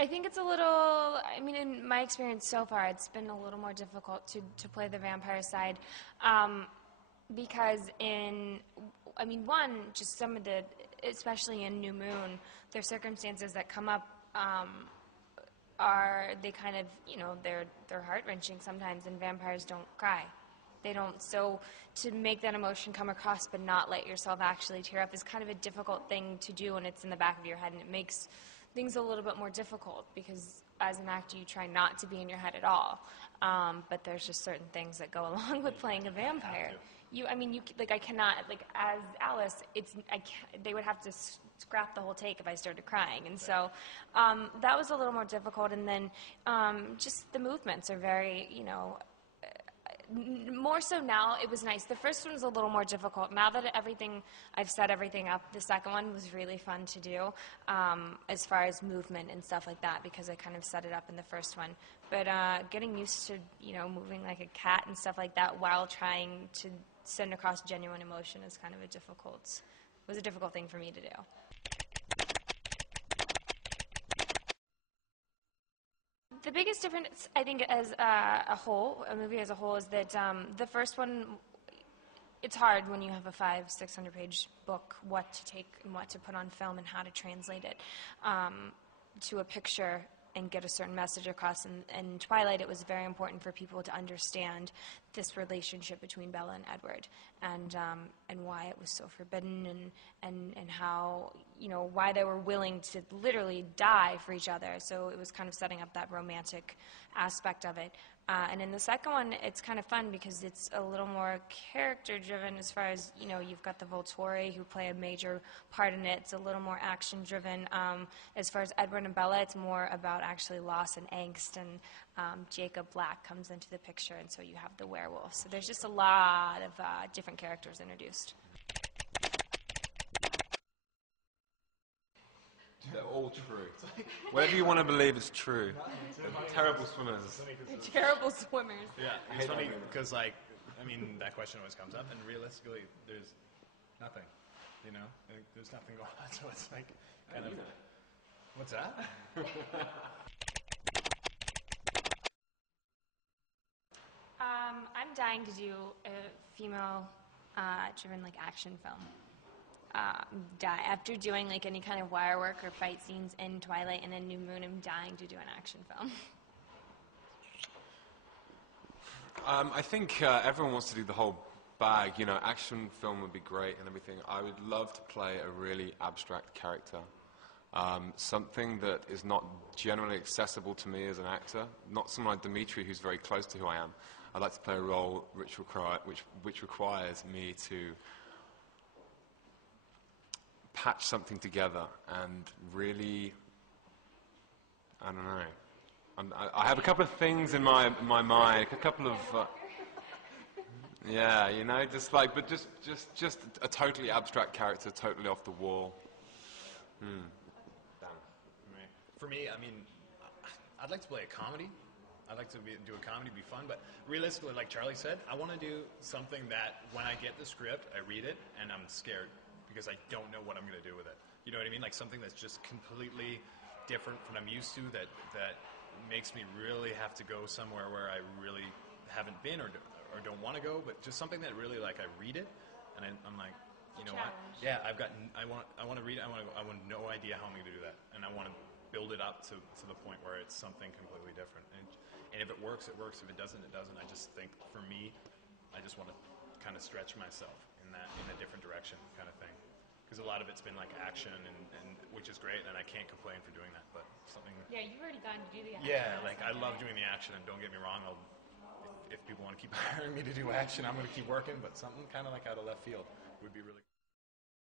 I think it's a little, I mean, in my experience so far, it's been a little more difficult to play the vampire side because I mean, one, just some of the, especially in New Moon, their circumstances that come up they kind of, they're heart-wrenching sometimes, and vampires don't cry. They don't, so to make that emotion come across but not let yourself actually tear up is kind of a difficult thing to do, and it's in the back of your head, and it makes things a little bit more difficult because as an actor you try not to be in your head at all, but there's just certain things that go along with playing a vampire. I cannot, like, as Alice, they would have to scrap the whole take if I started crying, and so that was a little more difficult, and then just the movements are very, more so now. It was nice. The first one was a little more difficult. Now that I've set everything up, the second one was really fun to do as far as movement and stuff like that because I kind of set it up in the first one. But getting used to, moving like a cat and stuff like that while trying to send across genuine emotion is kind of was a difficult thing for me to do. The biggest difference, I think, as a movie as a whole, is that the first one, it's hard when you have a 500-600 page book what to take and what to put on film and how to translate it to a picture and get a certain message across. In Twilight, it was very important for people to understand this relationship between Bella and Edward, and why it was so forbidden, and how, why they were willing to literally die for each other. So it was kind of setting up that romantic aspect of it. And in the second one, it's kind of fun because it's a little more character-driven as far as, you've got the Volturi who play a major part in it. It's a little more action-driven. As far as Edward and Bella, it's more about actually loss and angst, and Jacob Black comes into the picture, and so you have the werewolf. So there's just a lot of different characters introduced. They're all true. Whatever you want to believe is true. They're terrible swimmers. Terrible swimmers. Yeah, it's funny because, that question always comes up, and realistically, there's nothing, there's nothing going on, so it's like, kind of, what's that? I'm dying to do a female-driven, action film. After doing any kind of wire work or fight scenes in Twilight and in New Moon, I'm dying to do an action film. I think everyone wants to do the whole bag. Action film would be great and everything. I would love to play a really abstract character, something that is not generally accessible to me as an actor. Not someone like Dimitri, who's very close to who I am. I'd like to play a role which requires me to patch something together and really, I don't know. I have a couple of things in my mind, a couple of, just a totally abstract character, totally off the wall. Damn. For me, I'd like to play a comedy. I'd like to do a comedy, be fun, but realistically, like Charlie said, I want to do something that when I get the script, I read it, and I'm scared because I don't know what I'm going to do with it. You know what I mean? Like something that's just completely different from what I'm used to, that makes me really have to go somewhere where I really haven't been or don't want to go, but just something that really, I read it, and I'm like, you know what? Yeah, I want to read it. I want no idea how I'm going to do that, and I want to build it up to the point where it's something completely different. And if it works, it works. If it doesn't, it doesn't. I just think, for me, I just want to kind of stretch myself in a different direction kind of thing. Because a lot of it's been action, and which is great, and I can't complain for doing that. But something. Yeah, you've already gotten to do the action. Yeah, I love doing the action, and don't get me wrong, if people want to keep hiring me to do action, I'm going to keep working. But something kind of out of left field would be really.